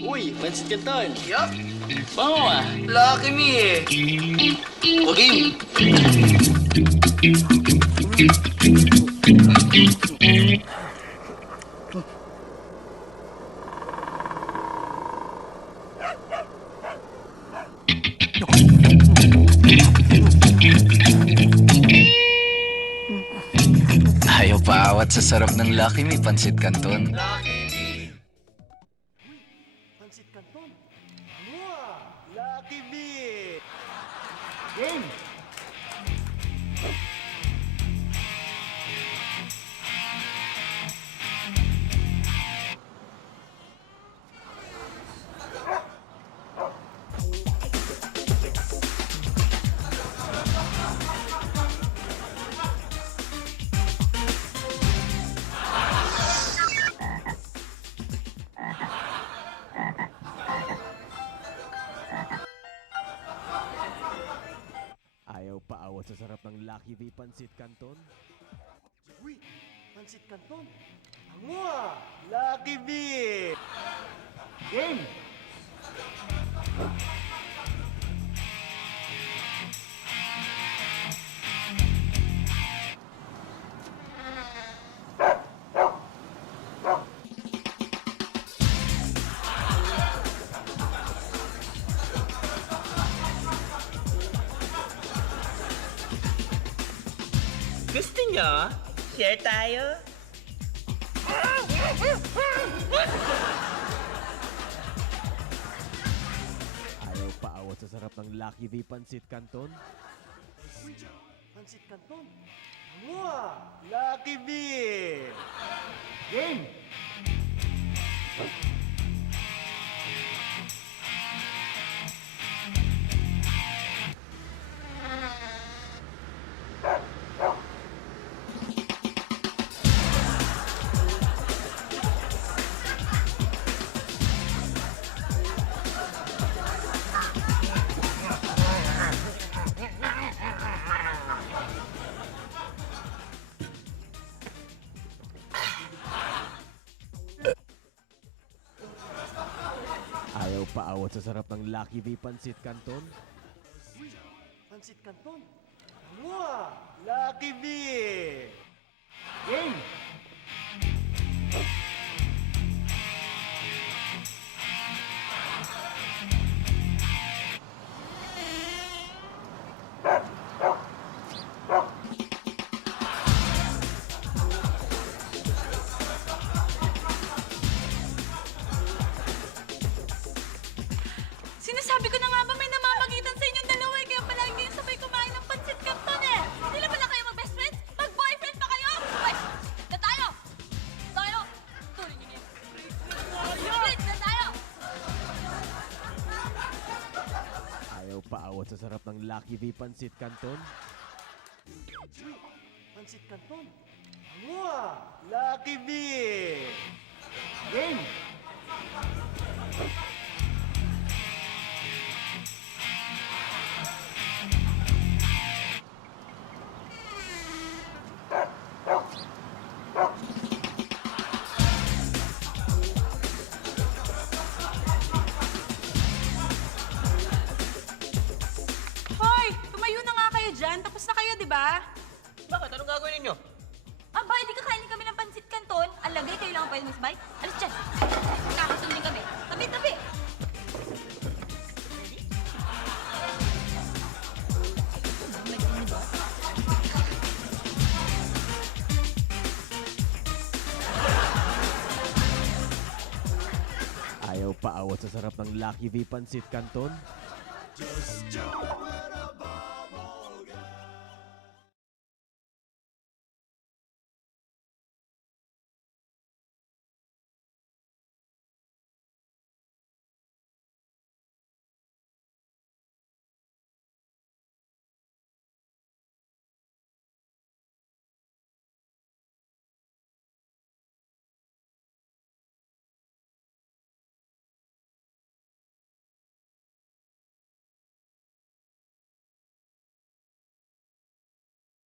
Uy, Pansit Canton. Yup, Bango ah. Lucky me eh. Okay. Ayaw paawat sa sarap ng Lucky Me, Pansit Canton. Lucky me. Pansit Canton. Wow, Lucky Me. Game. Ayaw paawat sa sarap ng Lucky V Pansit Canton? Uy, Pansit Canton. Wow, Lucky Me. Game. Gusto nyo? Share tayo? Ayaw paawat sa sarap ng Lucky V Pansit Canton? Pansit Canton. Wow, Lucky Me. Game. Ayaw paawat sa sarap ng Lucky V Pansit Canton? Pansit Canton. Wow, Lucky Me. Game. Sinasabi ko na nga ba may namamagitan sa inyong dalawa eh, kaya palagi kayong sabay kumain ng Pansit Canton eh. Hindi na pala kayo mag-best friends? Mag-boyfriend pa kayo? Ay, na tayo! Tayo! Tuloy niyo niyo. Friends na tayo! Ayaw paawat sa sarap ng Lucky V Pansit Canton? Pansit Canton. Wow, Lucky Me. Game. Hoy! Tumayo na nga kayo dyan. Tapos na kayo, di ba? Bakit? Anong gagawin ninyo? Aba, hindi kakainin kami ng Pansit Canton. Ang lagay, kayo lang ang pwede misbay. Alis dyan. Kakasundin kami. Tabi, tabi. Ayaw paawat sa sarap ng Lucky V Pansit Canton? Just